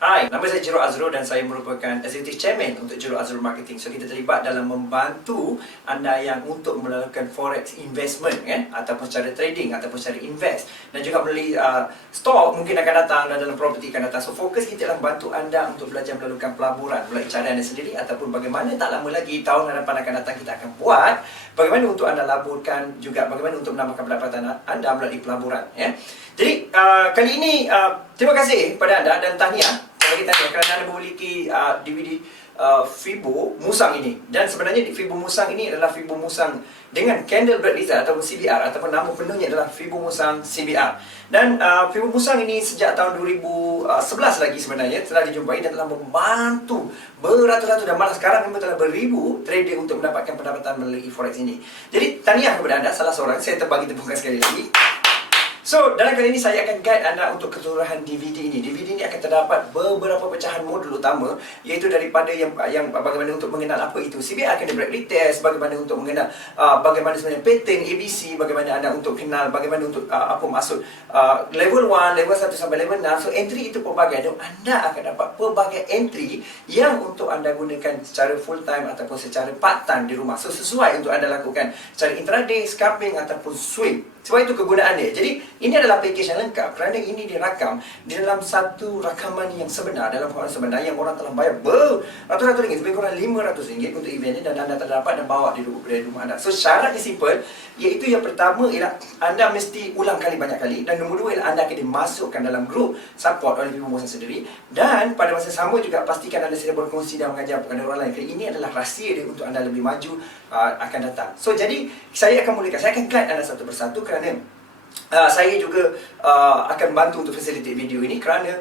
Hai, nama saya Jero Azrul dan saya merupakan Executive Chairman untuk Jero Azrul Marketing. So, kita terlibat dalam membantu anda yang untuk melakukan forex investment ataupun secara trading ataupun secara invest, dan juga melalui stok mungkin akan datang dan dalam property akan datang. So, fokus kita adalah bantu anda untuk belajar melakukan pelaburan melalui cara anda sendiri, ataupun bagaimana tak lama lagi tahun hadapan akan datang kita akan buat bagaimana untuk anda laburkan, juga bagaimana untuk menambahkan pendapatan anda melalui pelaburan. Jadi kali ini terima kasih kepada anda dan tahniah bagi tanya kerana anda memiliki DVD Fibo Musang ini. Dan sebenarnya di Fibo Musang ini adalah Fibo Musang dengan candle break design ataupun CBR, ataupun nama penuhnya adalah Fibo Musang CBR. Dan Fibo Musang ini sejak tahun 2011 lagi sebenarnya telah dijumpai dan telah membantu beratus-ratus dan malah sekarang memang telah beribu trader untuk mendapatkan pendapatan melalui forex ini. Jadi tahniah kepada anda, salah seorang. Saya terbagi tepukan sekali lagi. So, dalam kali ini saya akan guide anda untuk keseluruhan DVD ini. DVD ini akan terdapat beberapa pecahan modul utama, iaitu daripada yang bagaimana untuk mengenal apa itu CBR, akan break retest, bagaimana untuk mengenal bagaimana sebenarnya pattern ABC, bagaimana anda untuk kenal bagaimana untuk apa maksud level 1, level 1 sampai level 6. So, entry itu pelbagai, dan anda akan dapat pelbagai entry yang untuk anda gunakan secara full time ataupun secara part time di rumah. So, sesuai untuk anda lakukan secara intraday, scalping ataupun swing. Sebab itu kegunaan dia. Jadi, ini adalah package yang lengkap kerana ini dirakam di dalam satu rakaman yang sebenar, dalam format sebenar yang orang telah bayar beratus-ratus ringgit, lebih kurang RM500 untuk event ini, dan anda terdapat dan bawa di rumah anda. So, syaratnya simple, iaitu yang pertama ialah anda mesti ulang kali banyak kali, dan nombor dua ialah anda akan dimasukkan dalam grup support oleh Fibo Musang sendiri, dan pada masa sama juga pastikan anda sedia berkongsi dan mengajar kepada orang lain. Kerana ini adalah rahsia dia untuk anda lebih maju akan datang. So, jadi saya akan mulakan, saya akan guide anda satu persatu kerana saya juga akan bantu untuk facilitate video ini kerana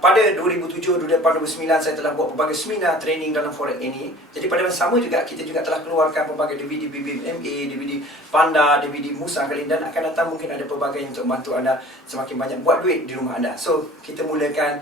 pada 2007, 2008, 2009 saya telah buat pelbagai seminar training dalam forex ini. Jadi pada masa sama juga kita juga telah keluarkan pelbagai DVD BBMA, DVD Panda, DVD Musang kali ini, dan akan datang mungkin ada pelbagai untuk membantu anda semakin banyak buat duit di rumah anda. So, kita mulakan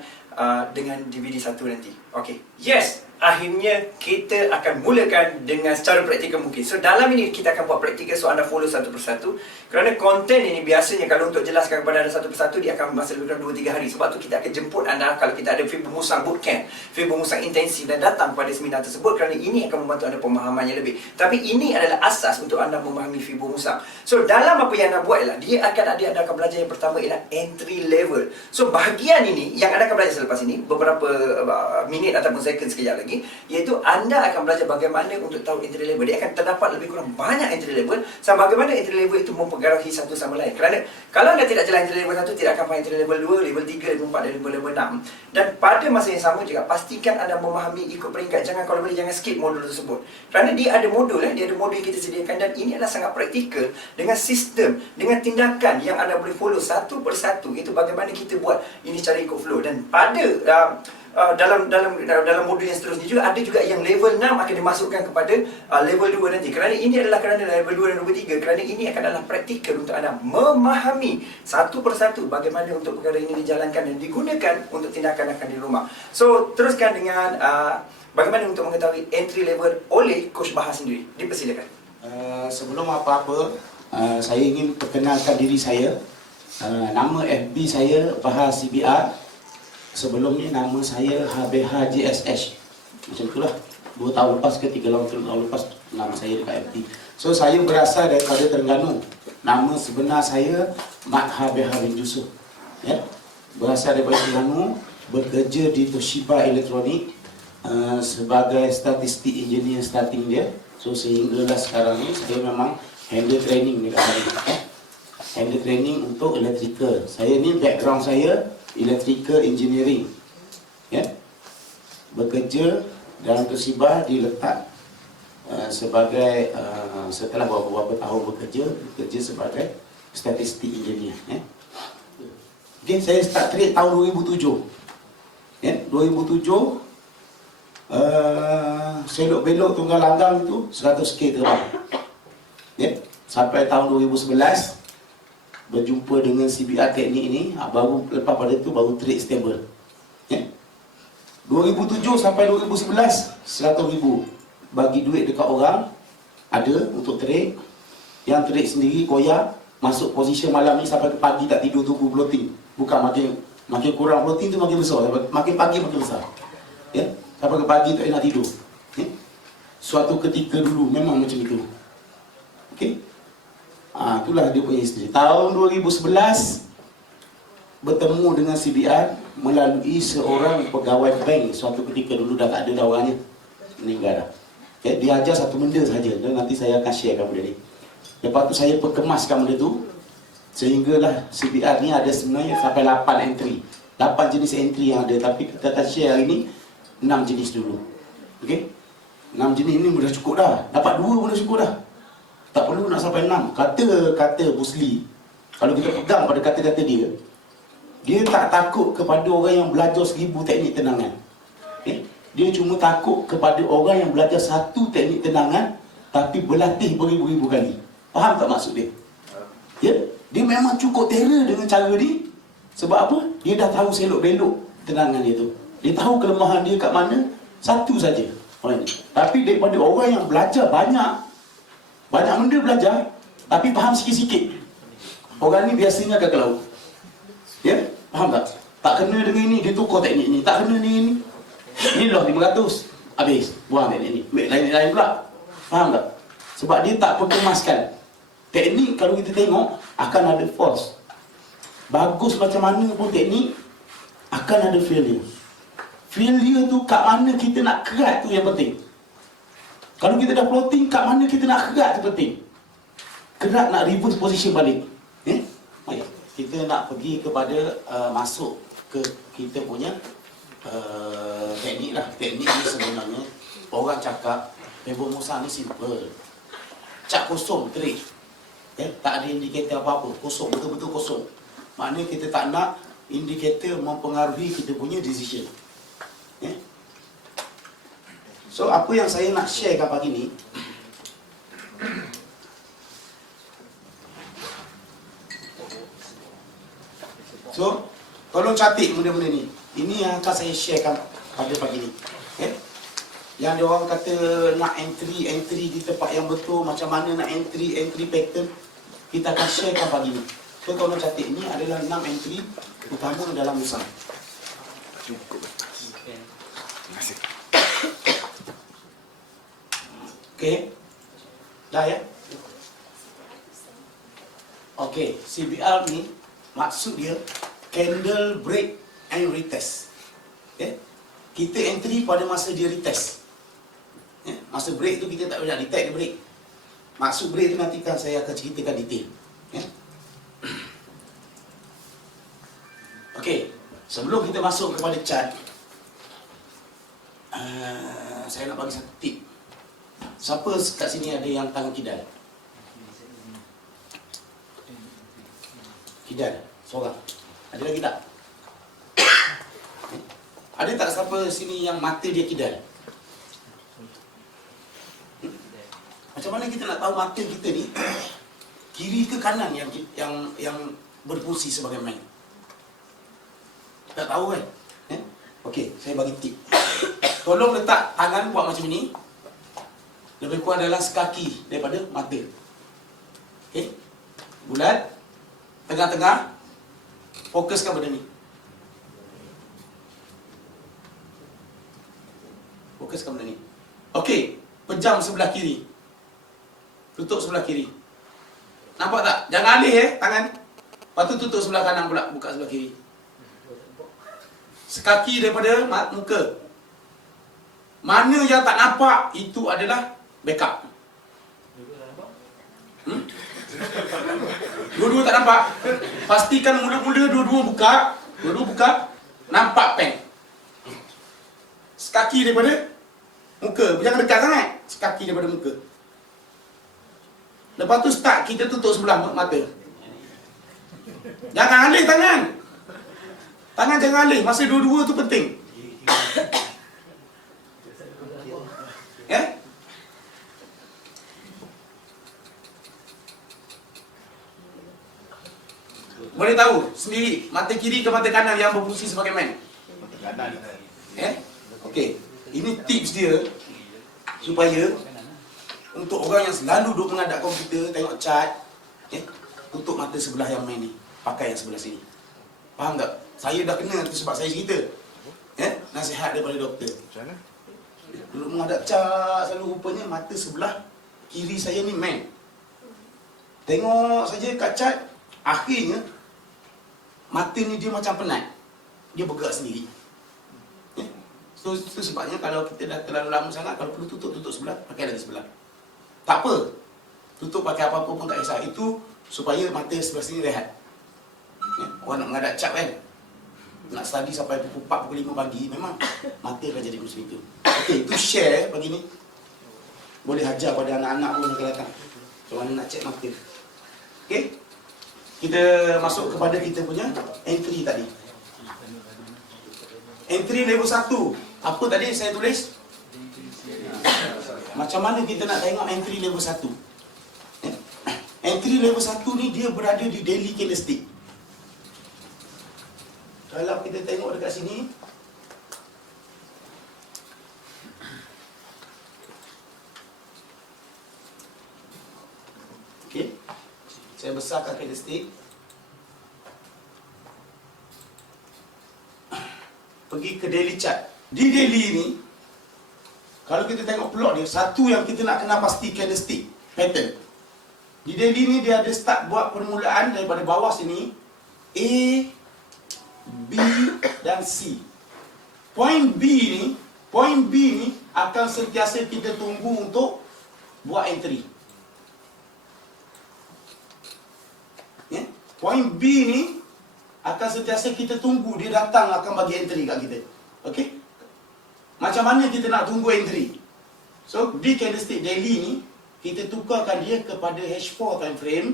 dengan DVD satu nanti. Okay. Yes! Akhirnya kita akan mulakan dengan secara praktikal mungkin. So, dalam ini kita akan buat praktikal, so anda follow satu persatu. Kerana konten ini biasanya kalau untuk jelaskan kepada anda satu persatu, dia akan masa lebih kurang 2-3 hari. Sebab tu kita akan jemput anda kalau kita ada Fibo Musang Bootcamp, Fibo Musang Intensif, dan datang pada seminar tersebut kerana ini akan membantu anda pemahamannya lebih. Tapi ini adalah asas untuk anda memahami Fibo Musang. So, dalam apa yang anda buat ialah dia akan anda akan belajar yang pertama ialah entry level. So, bahagian ini yang anda akan belajar selepas ini beberapa minit ataupun second sekejap lagi, iaitu anda akan belajar bagaimana untuk tahu entry level. Dia akan terdapat lebih kurang banyak entry level, sama bagaimana entry level itu mempengaruhi satu sama lain. Kerana kalau anda tidak jalan entry level 1, tidak akan faham entry level 2, level 3, level 4 dan level 6. Dan pada masa yang sama juga pastikan anda memahami ikut peringkat. Jangan, kalau boleh jangan skip modul tersebut. Kerana dia ada modul, dia ada modul yang kita sediakan, dan ini adalah sangat praktikal dengan sistem, dengan tindakan yang anda boleh follow satu persatu. Itu bagaimana kita buat ini cara ikut flow. Dan pada dalam modul yang seterusnya juga ada juga yang level 6 akan dimasukkan kepada level 2 nanti. Kerana ini adalah kerana level 2 dan level 3, kerana ini akan adalah praktikal untuk anda memahami satu persatu bagaimana untuk perkara ini dijalankan dan digunakan untuk tindakan akan di rumah. So, teruskan dengan bagaimana untuk mengetahui entry level oleh Coach Bahar sendiri. Dipersilakan. Sebelum apa-apa, saya ingin perkenalkan diri saya. Nama FB saya Bahar CBR. Sebelum ni nama saya HBH JSH. Macam itulah. 2 tahun lepas ke 3 tahun lepas nama saya dekat FB. So, saya berasal daripada Terengganu. Nama sebenar saya Mat HBH bin Yusuf. Ya? Berasal daripada Terengganu, bekerja di Toshiba Elektronik sebagai statistik engineer starting dia. So, sehinggalah sekarang ni saya memang handle training dekat sana. Handle training untuk electrical. Saya ni background saya electrical engineering, ya, bekerja dalam Toshiba diletak sebagai setelah beberapa tahun bekerja sebagai statistik engineer, ya. Okay, saya start trade tahun 2007, ya, 2007 selok belok tunggal langgang itu 100k terbang, ya, sampai tahun 2011 berjumpa dengan CBR teknik ini, baru lepas pada itu baru trade stable. Ya. 2007 sampai 2011 100,000 bagi duit dekat orang ada untuk trade. Yang trade sendiri koyak, masuk position malam ni sampai ke pagi tak tidur tunggu floating. Bukan makin Makin kurang protein tu makin besar, makin pagi makin besar. Ya, sampai ke pagi tak nak tidur. Ya? Suatu ketika dulu memang macam itu. Okey. Itulah dia punya isteri. Tahun 2011 bertemu dengan CBR melalui seorang pegawai bank. Suatu ketika dulu dah tak ada dah orangnya, meninggal dah. Okay, dia ajar satu benda saja dan nanti saya akan sharekan benda ni. Lepas tu saya perkemaskan benda tu sehinggalah CBR ni ada sebenarnya sampai 8 entry. 8 jenis entry yang ada, tapi kita akan share hari ni 6 jenis dulu. Okey. 6 jenis ni sudah cukup dah. Dapat 2 pun dah cukup dah. Tak perlu nak sampai 6. Kata Bruce Lee, kalau kita pegang pada kata-kata dia, dia tak takut kepada orang yang belajar 1000 teknik tenangan. Okay? Dia cuma takut kepada orang yang belajar 1 teknik tenangan tapi berlatih beribu-ribu kali. Faham tak maksud dia? Ya? Dia memang cukup terror dengan cara dia. Sebab apa? Dia dah tahu selok-belok tenangan dia tu. Dia tahu kelemahan dia kat mana, satu saja. Tapi daripada orang yang belajar banyak benda belajar, tapi faham sikit-sikit, orang ni biasanya akan ke laut. Ya? Faham tak? Tak kena dengan ini, dia tukar teknik ni. Tak kena dengan ini. Ini loh 500. Habis. Buang teknik ni. Lain pula. Faham tak? Sebab dia tak perkemaskan. Teknik kalau kita tengok, akan ada force. Bagus macam mana pun teknik, akan ada failure. Failure tu kat mana kita nak kerat tu yang penting. Kalau kita dah plotting, kat mana kita nak kerat tu penting. Kerat nak reverse position balik. Baik. Kita nak pergi kepada masuk ke kita punya teknik lah. Teknik ni sebenarnya orang cakap Pebble Musa ni simple. Cat kosong, terik. Tak ada indikator apa-apa. Kosong, betul-betul kosong. Maknanya kita tak nak indikator mempengaruhi kita punya decision. So apa yang saya nak sharekan pagi ni, so tolong catat benda-benda ni. Ini yang akan saya sharekan pada pagi ni. Yang dia orang kata nak entry di tempat yang betul, macam mana nak entry pattern, kita akan sharekan pagi ni. So tolong catat, ini adalah 6 entry utama dalam usaha. Cukup. Terima kasih. Okey. Dah ya? Okey, CBR ni maksud dia candle break and retest. Kita entry pada masa dia retest. Masa break tu kita tak boleh detect dia break. Maksud break tu nanti kan saya akan ceritakan detail. Okey, sebelum kita masuk kepada chart, saya nak bagi satu tip. Siapa kat sini ada yang tangan kidal? Kidal, seorang. Ada lagi tak? Ada tak siapa sini yang mata dia kidal? Macam mana kita nak tahu mata kita ni kiri ke kanan yang berfungsi sebagai main? Tak tahu kan? Okey, saya bagi tip. Tolong letak tangan buat macam ni, lebih kurang dalam sekaki daripada mata. Okey, bulat, tengah-tengah, fokuskan benda ni. Fokuskan benda ni. Okey, pejam sebelah kiri, tutup sebelah kiri. Nampak tak? Jangan alih tangan. Lepas tu tutup sebelah kanan pula, buka sebelah kiri. Sekaki daripada muka. Mana yang tak nampak, itu adalah backup. Dua-dua tak nampak. Pastikan mula-mula dua-dua buka, nampak pen. Sekaki daripada muka. Jangan dekat sangat. Sekaki daripada muka. Lepas tu start, kita tutup sebelah mata. Jangan alih tangan. Tangan jangan alih. Masa dua-dua tu penting. Boleh tahu sendiri mata kiri ke mata kanan yang berfungsi sebagai main? Mata kanan. Okey. Ini tips dia supaya untuk orang yang selalu duduk menghadap komputer, tengok chart, tutup mata sebelah yang main ni, pakai yang sebelah sini. Faham tak? Saya dah kena tu sebab saya cerita. Nasihat daripada doktor. Dulu menghadap cat selalu rupanya mata sebelah kiri saya ni main. Tengok saja kat cat, akhirnya mata ni dia macam penat. Dia bergerak sendiri. So sebabnya kalau kita dah terlalu lama sangat, kalau perlu tutup sebelah, pakai lagi sebelah. Tak apa. Tutup pakai apa-apa pun tak kisah. Itu supaya mata sebelah sini rehat. Orang nak menghadap cat kan, nak study sampai pukul 4, pukul 5 pagi, memang mata akan jadi macam itu. Okey, itu share pagi ni. Boleh ajar pada anak-anak pun akan datang. Macam mana nak check mata. Okey. Kita masuk kepada kita punya entry tadi. Entry level 1. Apa tadi saya tulis? Macam mana kita nak tengok entry level 1? Entry level 1 ni dia berada di daily candlestick. Kalau kita tengok dekat sini, okey, saya besarkan candlestick. Pergi ke daily chart. Di daily ni, kalau kita tengok plot dia, satu yang kita nak kena pasti candlestick pattern. Di daily ni dia ada start buat permulaan daripada bawah sini, A, B dan C. Point B ni akan sentiasa kita tunggu untuk buat entry. Point B ni akan sentiasa kita tunggu dia datang akan bagi entry kat kita. Okey? Macam mana kita nak tunggu entry? So di candlestick daily ni kita tukarkan dia kepada H4 time frame.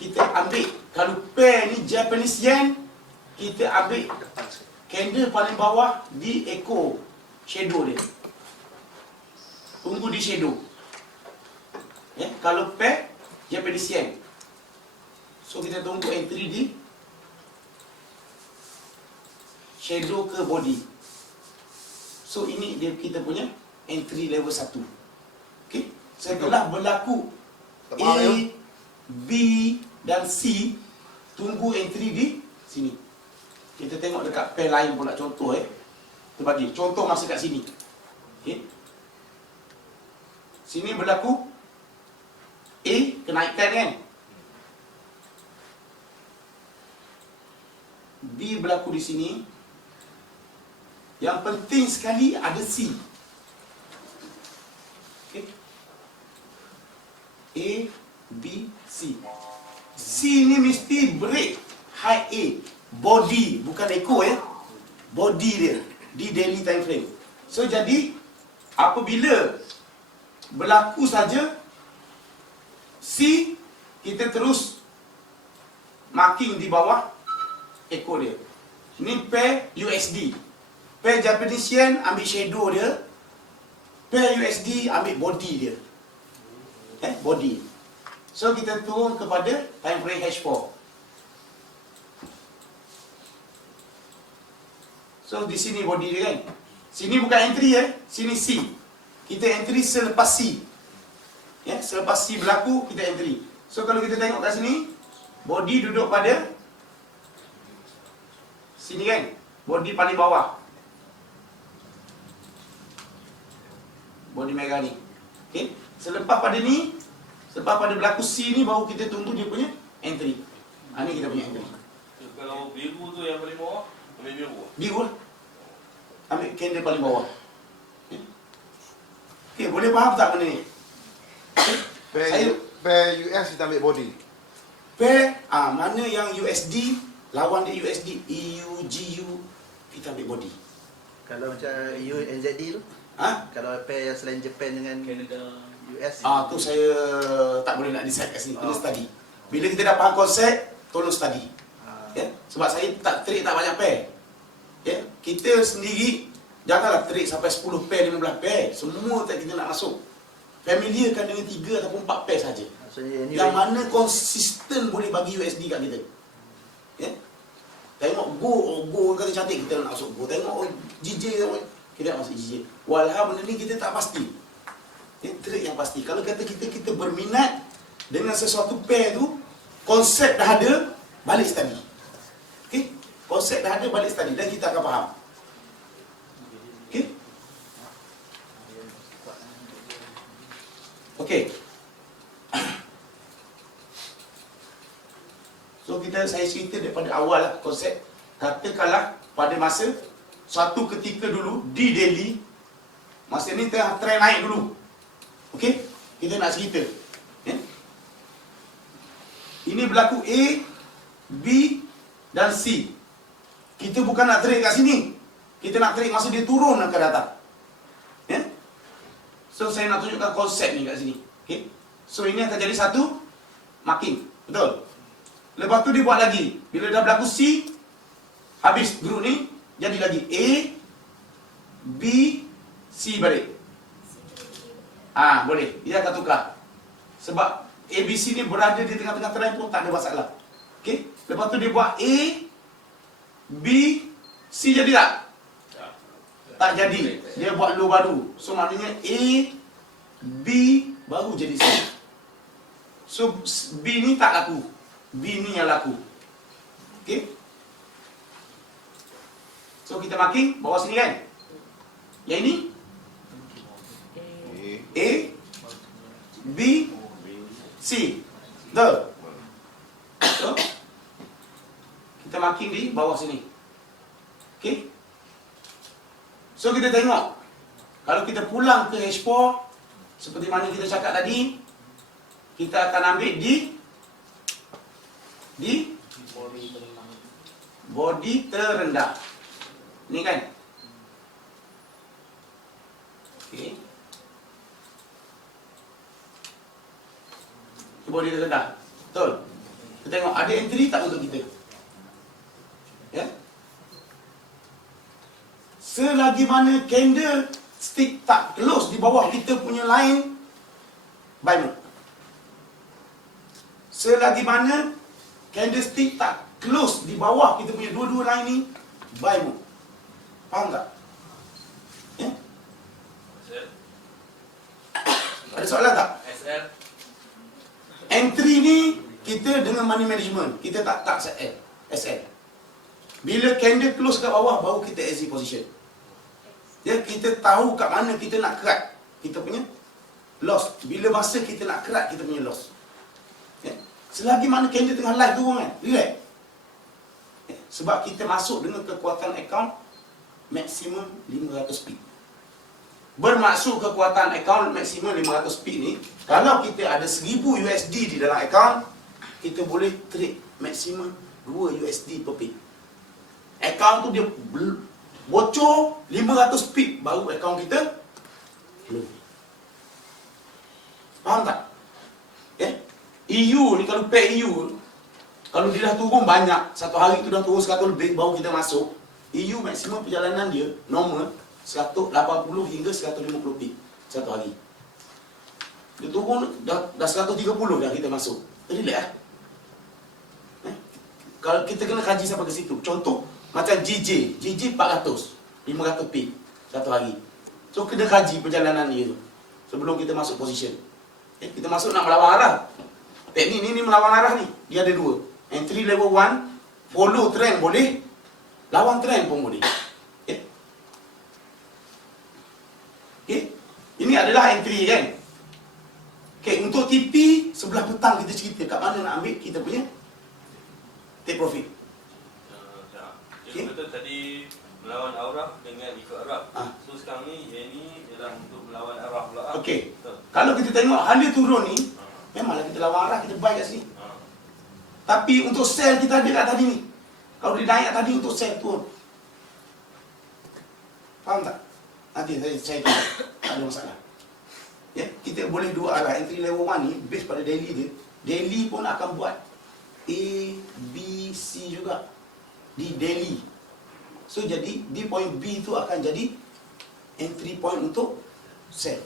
Kita ambil, kalau pair ni Japanese yen, kita ambil candle paling bawah di echo shadow dia. Tunggu di shadow. Kalau pair Japanese yen, so kita tunggu entry di shadow ke body. So ini dia kita punya entry level 1. Okey, setelah berlaku A, B dan C, tunggu entry di sini. Kita tengok dekat pair lain pula contoh Kita bagi contoh masa kat sini. Okey. Sini berlaku A kenaikan kan? B berlaku di sini. Yang penting sekali ada C. Okay. A, B, C. C ni mesti break high A. Body, bukan echo Body dia di daily time frame. So jadi apabila berlaku saja C, kita terus marking di bawah echo dia. Ini pair USD. Pair Japanese yen ambil shadow dia. Pair USD ambil body dia. Body. So kita turun kepada time frame H4. So di sini body dia kan. Sini bukan entry sini C. Kita entry selepas C. Selepas C berlaku kita entry. So kalau kita tengok kat sini, body duduk pada sini kan. Body paling bawah. Body merah ni. Okey. Selepas pada ni, selepas pada berlaku C ni baru kita tunggu dia punya entry. Ni kita punya entry. Kalau biru tu yang paling bawah, ambil biru. Biru lah. Ambil candle paling bawah. Okey, boleh faham tak benda ni? Pair US kita ambil body. Pair mana yang USD lawan dia USD, EU, GU, kita ambil body. Kalau macam EU NZD tu? Kalau pair yang selain Japan dengan Canada, US tu saya tak boleh nak decide kat sini. Kena study. Bila kita dah faham konsep, tolong study. Sebab saya tak trade tak banyak pair. Kita sendiri janganlah trade sampai 10 pair, 15 pair. Semua tak kita nak masuk. Familiarkan dengan 3 ataupun 4 pair saja. Yang mana konsisten boleh bagi USD kat kita. Tengok go kata cantik, kita nak masuk go. Tengok JJ, kita nak masuk JJ. Walhal benda ni kita tak pasti. Trade yang pasti. Kalau kata kita berminat dengan sesuatu pair tu, konsep dah ada, balik study. Okey? Konsep dah ada, balik study dan kita akan faham. Okey? Okey. So saya cerita daripada awal lah konsep. Katakanlah pada masa suatu ketika dulu di Delhi, masa ni tengah trend naik dulu. Okey? Kita nak cerita. Ya? Ini berlaku A, B dan C. Kita bukan nak trade kat sini. Kita nak trade masa dia turun akan datang. Ya? So saya nak tunjukkan konsep ni kat sini. Okey? So ini akan jadi satu marking. Betul? Lepas tu dia buat lagi. Bila dah berlaku C, habis grup ni, jadi lagi A, B, C balik. Boleh. Dia akan tukar. Sebab A, B, C ni berada di tengah-tengah trend pun tak ada masalah. Okey? Lepas tu dia buat A, B, C jadi tak? Tak jadi. Dia buat low baru. So maknanya A, B baru jadi C. So B ni tak laku. B ni yang laku. Okey? So kita marking bawah sini kan? Yang ini A, B, C. Betul? So kita marking di bawah sini. Okey? So kita tengok. Kalau kita pulang ke H4 seperti mana kita cakap tadi, kita akan ambil di body terendah. Ni kan? Okey. Body terendah. Betul? Kita tengok ada entry tak untuk kita? Ya? Selagi mana candle stick tak close di bawah kita punya line, buy mode. Selagi mana candlestick tak close di bawah kita punya dua-dua line ni, buy mode. Faham tak? Ya? Ada soalan tak? SL. Entry ni kita dengan money management, kita tak SL. Bila candle close kat bawah, baru kita exit position. Ya, kita tahu kat mana kita nak kerat kita punya loss. Bila masa kita nak kerat kita punya loss. Ya. Selagi mana candle tengah live turun kan, relax. Ya. Sebab kita masuk dengan kekuatan account maksimum 500 pip. Bermaksud kekuatan account maksimum 500 pip ni, kalau kita ada 1000 USD di dalam account, kita boleh trade maksimum 2 USD per pip. Account tu dia bocor 500 pip baru account kita low. Faham tak? Ya? EU ni kalau pair EU, kalau dia dah turun banyak, satu hari tu dah turun 100 lebih baru kita masuk, EU maksimum perjalanan dia normal 180 hingga 150 pip satu hari. Dia turun dah 130 dah kita masuk. Relax lah. Kalau kita kena kaji sampai ke situ. Contoh macam GJ 400 500 pip satu hari. So kena kaji perjalanan dia tu sebelum kita masuk position. Kita masuk nak melawan arah. Teknik ni melawan arah ni. Dia ada dua. Entry level 1, follow trend boleh, lawan trend pun boleh. Okay. Ini adalah entry kan. Okay, untuk TP sebelah petang kita cerita kat mana nak ambil kita punya take profit. Okay. Betul tadi melawan arah dengan ikut arah. So sekarang ni yang ni ialah untuk melawan arah pula. Okey. Kalau kita tengok hal dia turun ni, memanglah kita lawan arah, kita buy kat sini. Tapi untuk sell kita ada kat tadi ni. Kalau dia naik kat tadi untuk sell turun. Faham tak? Nanti saya tak ada masalah. Ya, kita boleh dua arah. Entry level 1 ni based pada daily dia. Daily pun akan buat A, B, C juga di daily. So jadi di point B tu akan jadi entry point untuk sell.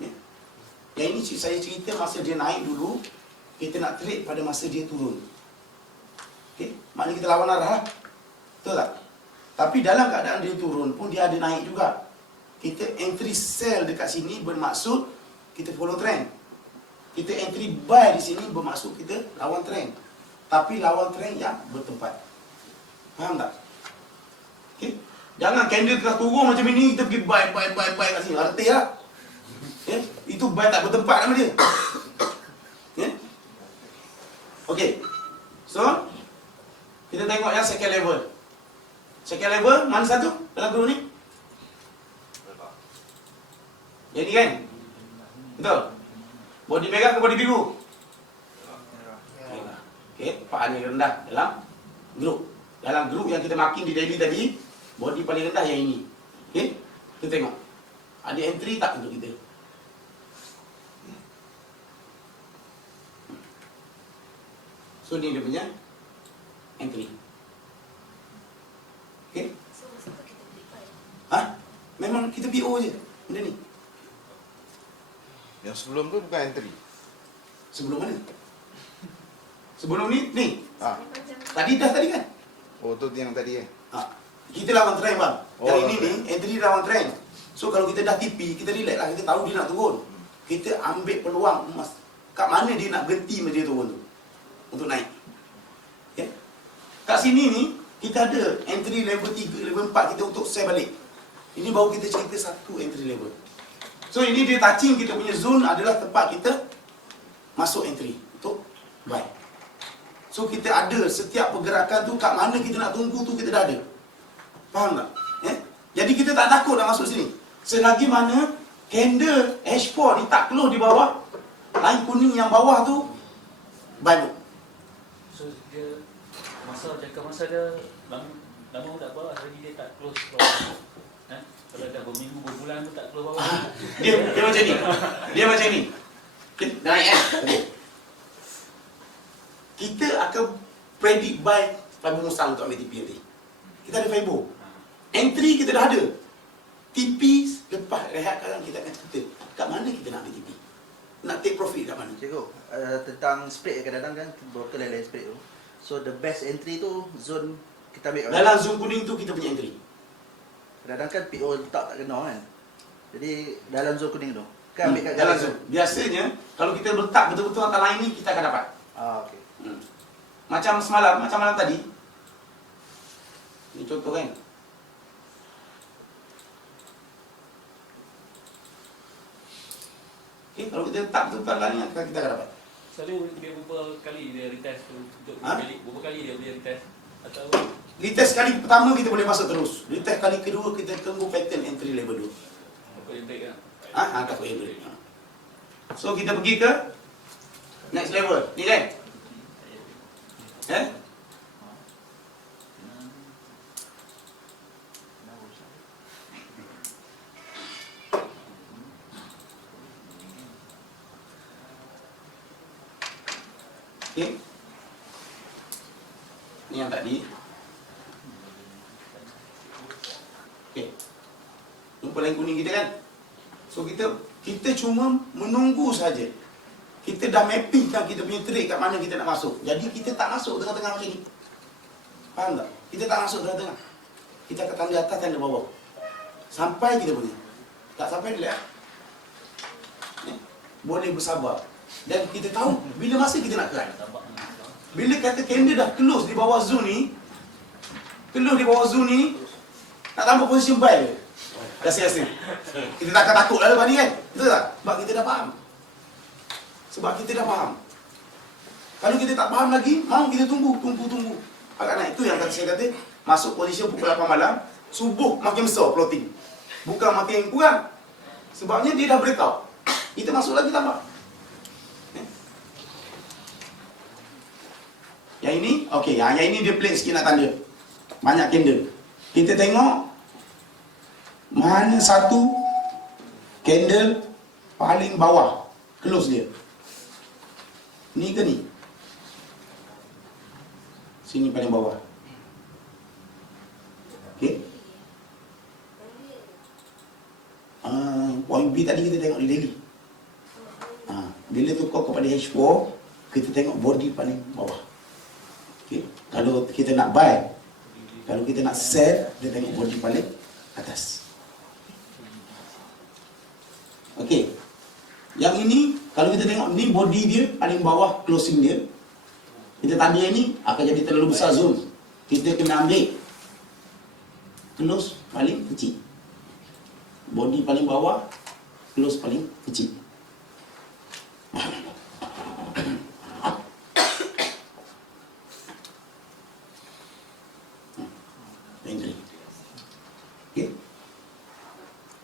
Ya. Yang ini saya cerita masa dia naik dulu, kita nak trade pada masa dia turun. Okey, maknanya kita lawan arah lah. Betul tak? Tapi dalam keadaan dia turun pun dia ada naik juga. Kita entry sell dekat sini bermaksud kita follow trend. Kita entry buy di sini bermaksud kita lawan trend. Tapi lawan trend yang bertempat. Faham tak? Okay. Jangan candle telah turun macam ini, kita pergi buy kat sini. Arti tak? Okay. Itu buy tak bertempat nama dia. Okay. Okay. So, kita tengok yang second level. Second level, mana satu dalam guru ni? Yang ni kan? Betul? Body merah ke body biru? Okay, paling rendah dalam grup. Dalam grup yang kita marking di daily tadi, body paling rendah yang ini. Okay, kita tengok. Ada entry tak untuk kita? So, ni dia punya entry. Okay? Ha? Memang kita PO je benda ni. Yang sebelum tu bukan entry. Sebelum mana? Sebelum ni, ni. Ah. Tadi kan? Oh tu yang tadi Ha. Kita lawan trend bang. Oh, Yang ini lawan ni, entry lawan trend. So kalau kita dah TP, kita relax lah. Kita tahu dia nak turun. Kita ambil peluang emas. Kat mana dia nak berhenti dia turun tu? Untuk naik. Okay? Kat sini ni, kita ada entry level 3, level 4 kita untuk sell balik. Ini baru kita cerita satu entry level. So ini dia touching kita punya zone adalah tempat kita masuk entry untuk buy. So kita ada setiap pergerakan tu kat mana kita nak tunggu tu kita dah ada. Faham tak? Jadi kita tak takut nak masuk sini. Selagi mana candle H4 ni tak close di bawah, line kuning yang bawah tu buy mode. So dia jangka masa dia lama tak apa, lagi dia tak close bawah. Kalau dah berminggu berbulan pun tak close bawah. Dia macam ni. Dia macam ni. Kita naik okay. Kita akan predict buy Fibo Musang untuk ambil TP nanti. Kita ada Fibo. Entry kita dah ada. TP lepas rehat sekarang kita akan cerita kat mana kita nak ambil TP. Nak take profit kat mana. Cikgu, tentang spread kadang-kadang kan broker lain-lain spread tu. So the best entry tu zone kita ambil kat mana? Dalam zone kuning tu kita punya entry. Kadang-kadang kan PO letak tak kena kan. Jadi dalam zone kuning tu. Kan ambil kat dalam garis tu. zone. Biasanya kalau kita letak betul-betul atas line ni kita akan dapat. Okey. Macam semalam, macam malam tadi. Ini contoh kan. Okay, kalau kita letak betul-betul line ni kita akan dapat. Selalu dia berapa kali dia retest tu untuk Ha? balik, berapa kali dia retest atau Retest kali pertama kita boleh masuk terus. Retest kali kedua kita tunggu pattern entry level 2. apa yang break kan? Tak boleh break. So kita pergi ke next level. Ni kan? Okay. Ni yang tadi. Okay. Jumpa line kuning kita kan? So kita cuma menunggu saja. Kita dah mappingkan kita punya trade kat mana kita nak masuk. Jadi kita tak masuk tengah-tengah macam ni. Faham tak? Kita tak masuk tengah-tengah. Kita akan tanda atas, tanda bawah. Sampai kita punya. Tak sampai relax. Boleh bersabar. Dan kita tahu bila masa kita nak kerat. Bila kata candle dah close di bawah zone ni, nak tambah position buy ke? Rasa-rasa. Kita tak akan takut lah lepas ni kan? Betul tak? Sebab kita dah faham. Kalau kita tak faham lagi, mau kita tunggu. Agak naik. Itu yang saya kata, masuk position pukul 8 malam, subuh makin besar plotting. Bukan makin kurang. Sebabnya dia dah breakout. Kita masuk lagi tambah. Yang ini, okey, yang ini dia plate sikit nak tanda. Banyak candle. Kita tengok mana satu candle paling bawah close dia. Ni ke ni? Sini paling bawah. Okey. Point B tadi kita tengok di daily. Bila tukar kepada H4, kita tengok body paling bawah. Okay. Kalau kita nak buy, kalau kita nak sell, kita tengok body paling atas. Okey. Yang ini Kalau kita tengok ni body dia paling bawah closing dia. Kita tanda ni akan jadi terlalu besar zone. Kita kena ambil close paling kecil. Body paling bawah, close paling kecil. Entry. Okay.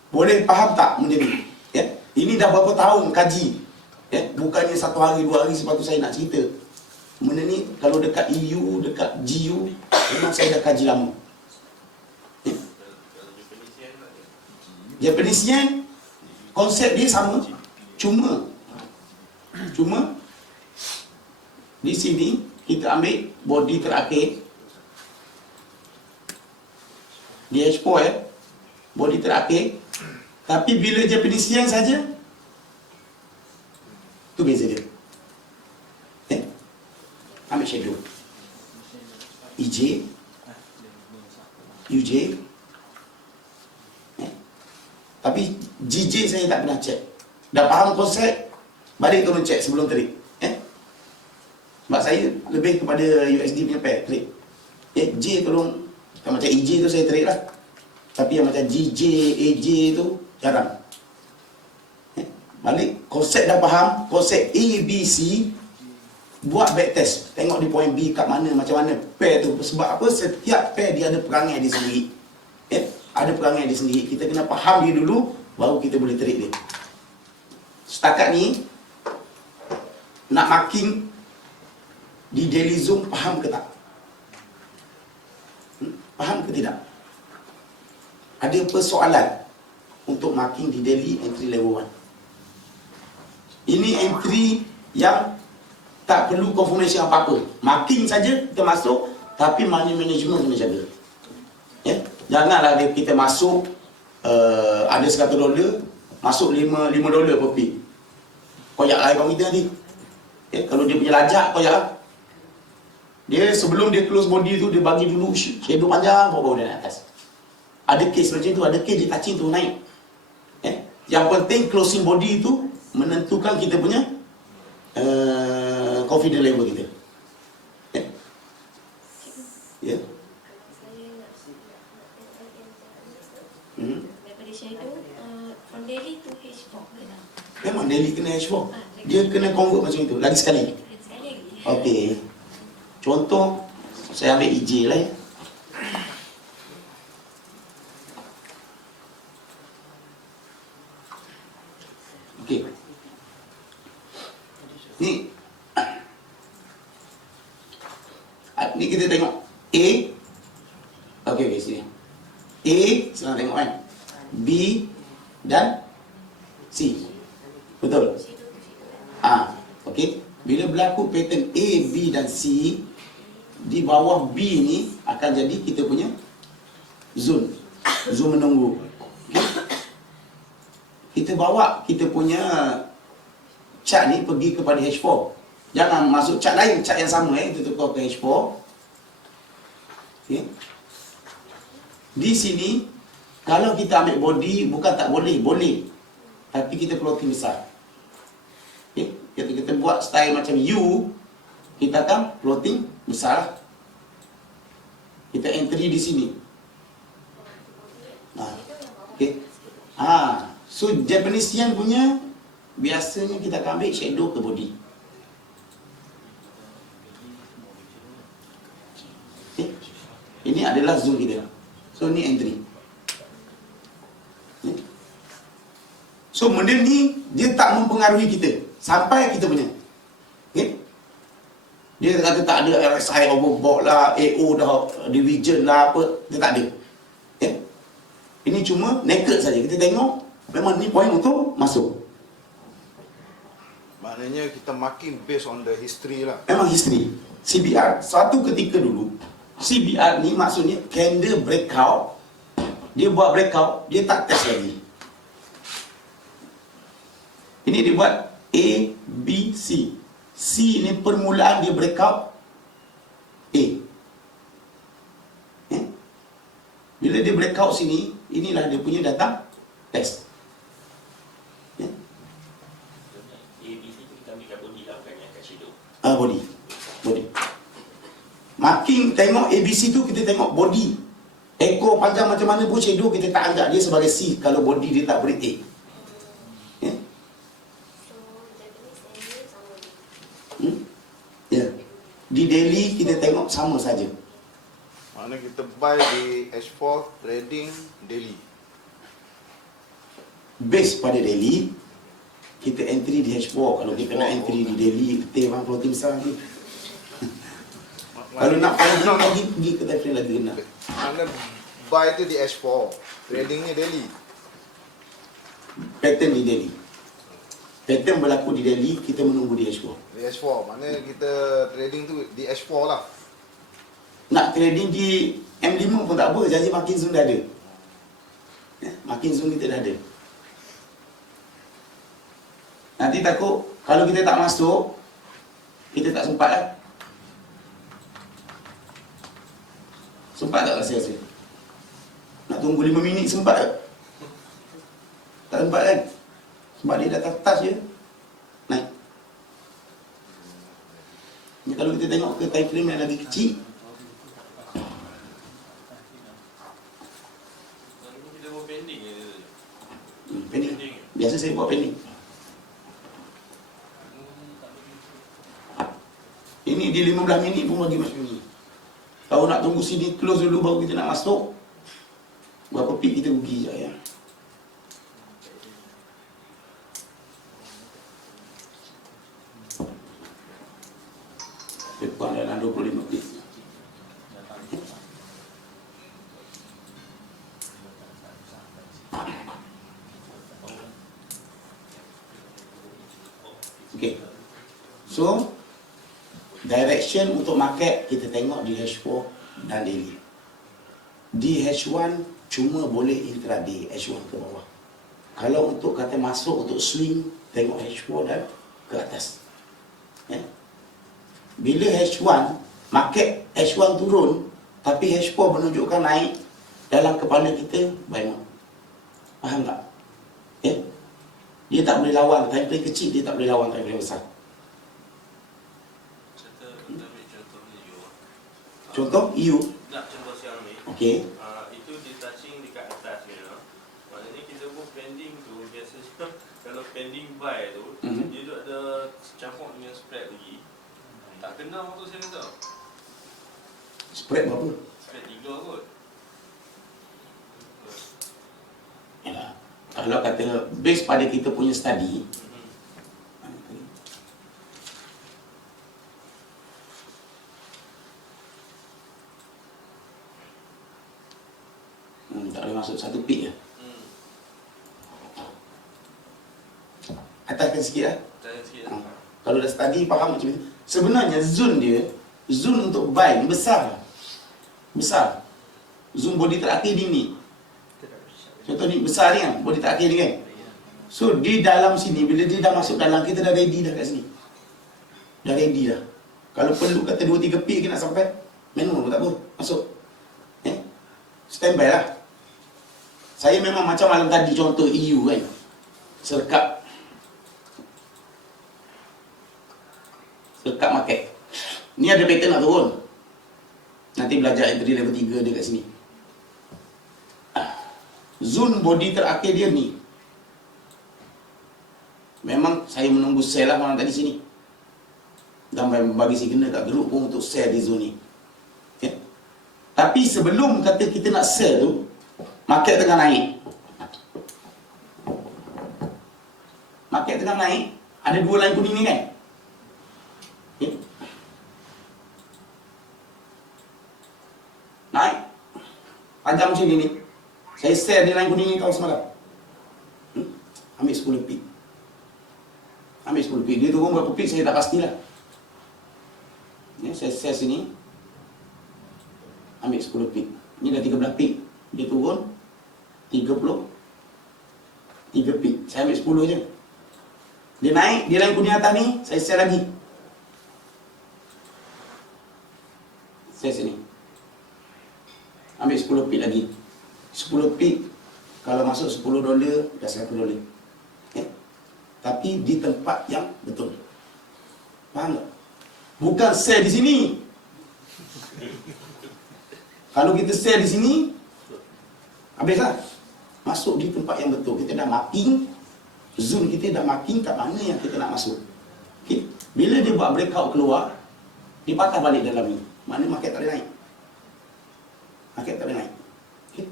Boleh faham tak benda ni? Ya? Ini dah berapa tahun kaji. Ya? Bukannya 1 hari 2 hari sebab tu saya nak cerita. Benda ni kalau dekat EU, dekat GU, memang saya dah kaji lama. Ya? Japanese yen, konsep dia sama. Cuma di sini kita ambil body terakhir. Di H4 body terakhir. Tapi bila Japanese yen saja, tu beza dia. Ambil shadow EJ, UJ, tapi GJ saya tak pernah check. Dah faham konsep, balik turun check sebelum trade. Sebab saya lebih kepada USD punya pair trade. J tolong, macam EJ tu saya trade lah. Tapi yang macam GJ, AJ tu jarang. Balik, konsep dah faham. Konsep A, B, C, buat backtest. Tengok di point B kat mana, macam mana pair tu. Sebab apa? Setiap pair dia ada perangai dia sendiri. Ada perangai dia sendiri. Kita kena faham dia dulu, baru kita boleh trade dia. Setakat ni, nak marking di daily zoom, faham ke tak? Faham ke tidak? Ada persoalan untuk marking di daily entry level 1. Ini entry yang tak perlu confirmation apa-apa. Marking saja kita masuk, tapi money management kena jaga. Janganlah kita masuk ada $100, masuk $5 per pip. Koyak lah kawan kita nanti. Kalau dia punya lajak, koyak lah. Dia sebelum dia close body tu, dia bagi dulu shadow panjang, baru dia naik atas. Ada case macam tu, ada case dia touching tu naik. Yang penting closing body tu menentukan kita punya confidence level kita. Ya. Daripada shadow from daily to H4 kena. Memang daily kena H4. Dia kena convert macam itu. Lagi sekali. Sekali lagi. Okey. Contoh saya ambil EJ lah ya. Okey. Ni kita tengok A. Okey, sini. A senang tengok kan. B dan C. Betul? Okey. Bila berlaku pattern A, B dan C, di bawah B ni akan jadi kita punya zone. Zone menunggu. Okay. Kita bawa kita punya chart ni pergi kepada H4. Jangan masuk chart lain, chart yang sama kita tukar ke H4. Okay. Di sini kalau kita ambil body bukan tak boleh, boleh. Tapi kita plotting besar. Okay. Kita buat style macam U, kita akan plotting besar. Kita entry di sini. Okay. So Japanese yen punya biasanya kita akan ambil shadow ke body. Okay. Ini adalah zoom kita. So ni entry. Okay. So benda ni dia tak mempengaruhi kita sampai kita punya. Okay. Dia kata tak ada RSI overbought lah, AO dah division lah apa, dia tak ada. Okay. Ini cuma naked saja. Kita tengok memang ni point untuk masuk. Maknanya kita marking based on the history lah. Memang history. CBR, satu ketika dulu, CBR ni maksudnya candle breakout. Dia buat breakout, dia tak test lagi. Ini dia buat A, B, C. C ni permulaan dia breakout A. Bila dia breakout sini, inilah dia punya datang test. A, B, Body. Marking tengok ABC tu kita tengok body. Ekor panjang macam mana pun shadow kita tak anggap dia sebagai C kalau body dia tak break A. Ya. So Japanese and sama je. Ya. Di daily kita tengok sama saja. Mana kita buy di H4 trading daily. Base pada daily, kita entry di H4. Kalau kita nak entry di daily, kita memang floating besar lagi. Kalau nak pagi pergi ke time lagi kena. Mana buy tu di H4, tradingnya daily. Pattern di daily. Pattern berlaku di daily, kita menunggu di H4. Di H4, mana kita trading tu di H4 lah. Nak trading di M5 pun tak apa, janji makin zoom dah ada. Ya, makin zoom kita dah ada. Nanti takut kalau kita tak masuk, kita tak sempat lah. Sempat tak rasa-rasa? Nak tunggu 5 minit sempat tak? Tak sempat kan? Sebab dia dah touch je naik. Ni kalau kita tengok ke time frame yang lagi kecil, Kita buat pending je. pending. Biasa saya buat pending. Ini di 15 minit pun bagi masuk ni. Kalau nak tunggu sini close dulu baru kita nak masuk, berapa pit kita rugi je ya. Kurang dalam 25 pit. Okay. So direction untuk market kita tengok di H4 dan daily. Di H1 cuma boleh intraday, H1 ke bawah. Kalau untuk kata masuk untuk swing, tengok H4 dan ke atas. Ya. Bila H1, market H1 turun, tapi H4 menunjukkan naik, dalam kepala kita banyak. Faham tak? Ya. Dia tak boleh lawan, time frame kecil dia tak boleh lawan time frame besar. Kita ambil contohnya you. Contoh, EU. Nak contoh siang ni. Okey. Itu dia touching dekat atas je. Maknanya kita pun pending tu biasanya kalau pending buy tu dia duk ada campur dengan spread lagi. Tak kena waktu saya kata. Spread berapa? Spread 3 kot. Yalah. Kalau kata base pada kita punya study, tak boleh masuk satu pit je. Ataskan sikit lah. Tanya sikit. Kalau dah study faham macam itu. Sebenarnya zone dia, zone untuk buy ni besar. Besar. Zone body terakhir ni. Contoh ni besar ni kan, body terakhir ni kan. So di dalam sini, bila dia dah masuk dalam, kita dah ready dah kat sini. Dah ready dah. Kalau perlu kata 2-3 pit kita nak sampai, manual pun tak apa, masuk. Standby lah. Saya memang macam malam tadi contoh EU kan. Serkap market. Ni ada pattern nak turun. Nanti belajar entry level 3 dia kat sini. Zone body terakhir dia ni. Memang saya menunggu sell lah malam tadi sini. Dan bagi signal kat grup pun untuk sell di zone ni. Okay. Tapi sebelum kata kita nak sell tu, market tengah naik. Market tengah naik. Ada dua line kuning ni kan. Okay. Naik. Panjang macam ni. Saya share di line kuning ni tahun semalam. Ambil 10 pip. Ambil 10 pip. Dia turun berapa pip saya tak pastilah. Ni saya share sini. Ambil 10 pip. Ni dah 13 pip. Dia turun 3 pip. Saya ambil 10 je. Dia naik, dia line kuning atas ni, saya share lagi. Share sini. Ambil 10 pip lagi. 10 pip, kalau masuk $10, dah $100. Tapi di tempat yang betul. Faham tak? Bukan sell di sini. Kalau kita sell di sini, habislah. Masuk di tempat yang betul. Kita dah marking, zone kita dah marking kat mana yang kita nak masuk. Okay. Bila dia buat breakout keluar, dia patah balik dalam ni. Mana market tak boleh naik. Market tak boleh naik. Okay.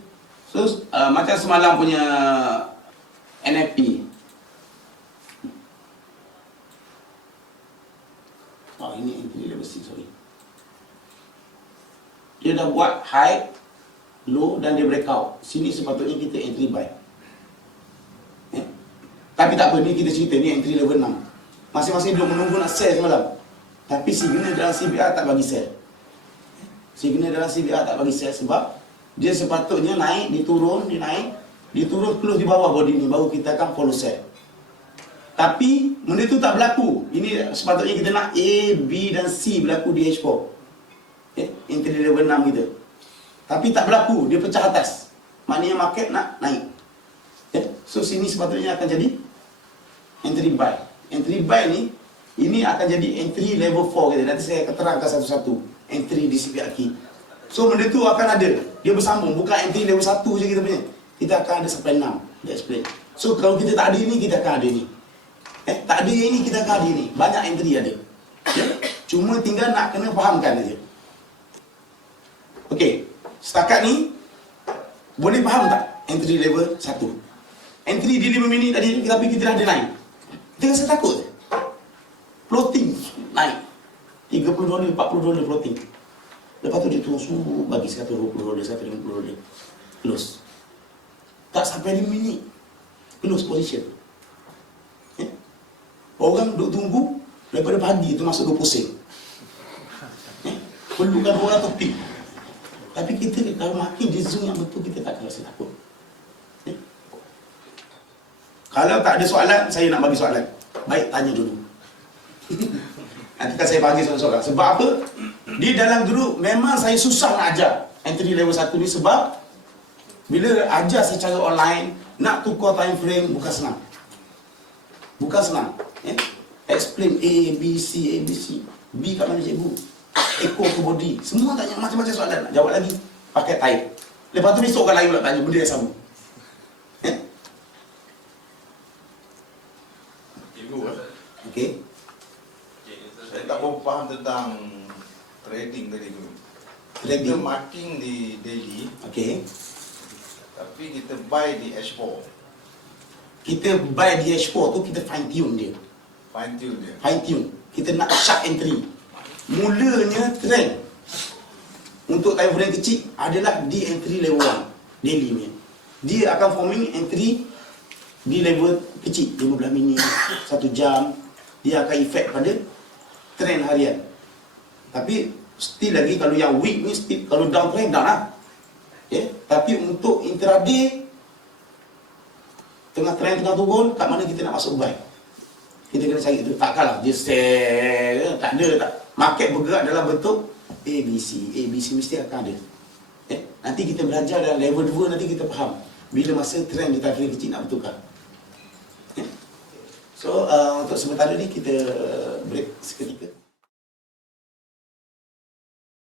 So, macam semalam punya NFP. Oh, ini entry level C, sorry. Dia dah buat high, low dan dia breakout. Sini sepatutnya kita entry buy. Tapi tak apa, ni kita cerita ni entry level 6. Masing-masing duduk menunggu nak sell semalam. Tapi signal dalam CBR tak bagi sell. Signal dalam CBR tak bagi sell sebab dia sepatutnya naik, dia turun, dia naik, dia turun close di bawah body ni, baru kita akan follow sell. Tapi benda tu tak berlaku. Ini sepatutnya kita nak A, B dan C berlaku di H4. Entry level 6 kita. Tapi tak berlaku, dia pecah atas. Maknanya market nak naik. So sini sepatutnya akan jadi entry buy. Entry buy ni, ini akan jadi entry level 4 kita. Nanti saya akan terangkan satu-satu entry di CBR key. So benda tu akan ada. Dia bersambung, bukan entry level 1 je kita punya. Kita akan ada sampai 6. Dia explain. So kalau kita tak ada ini, kita akan ada ni. Tak ada yang ini, kita akan ada ini. Banyak entry ada. Cuma tinggal nak kena fahamkan aja. Okey, setakat ni boleh faham tak entry level 1? Entry di 5 minit tadi, tapi kita dah ada naik. Kita rasa takut. Floating naik. $30, $40 floating. Lepas tu dia turun suruh bagi $120, $150. Close. Tak sampai 5 minit. Close position. Orang duduk tunggu daripada pagi tu masuk 20 sen. Perlukan orang topik. Tapi kita kalau makin di zone yang betul, kita tak akan rasa takut. Kalau tak ada soalan, saya nak bagi soalan. Baik, tanya dulu. Nanti kan saya bagi soalan. Sebab apa? Di dalam group memang saya susah nak ajar entry level 1 ni sebab bila ajar secara online, nak tukar time frame bukan senang. Bukan senang. Explain A, B, C, A, B, C. B kat mana cikgu? Echo ke body. Semua tanya macam-macam soalan. Nak jawab lagi. Pakai type. Lepas tu besok orang lain pula tanya benda yang sama. Cikgu, Okey. saya tak berapa faham tentang trading tadi tu. Kita Trading. marking di daily, Okey. tapi kita buy di H4. Kita buy di H4 tu, kita fine tune dia. Fine tune dia. Fine tune. Kita nak sharp entry. Mulanya trend untuk time frame kecil adalah di entry level 1 daily ni. Dia akan forming entry di level kecil 15 minit, 1 jam. Dia akan efek pada trend harian. Tapi still lagi kalau yang week ni still, kalau down trend down lah. Tapi untuk intraday tengah trend tengah turun, kat mana kita nak masuk buy? Kita kena cari tu. Takkanlah dia sell, tak ada tak. Market bergerak dalam bentuk ABC. ABC mesti akan ada. Nanti kita belajar dalam level 2, nanti kita faham bila masa trend di time frame kecil nak bertukar. So untuk sementara ni kita break seketika.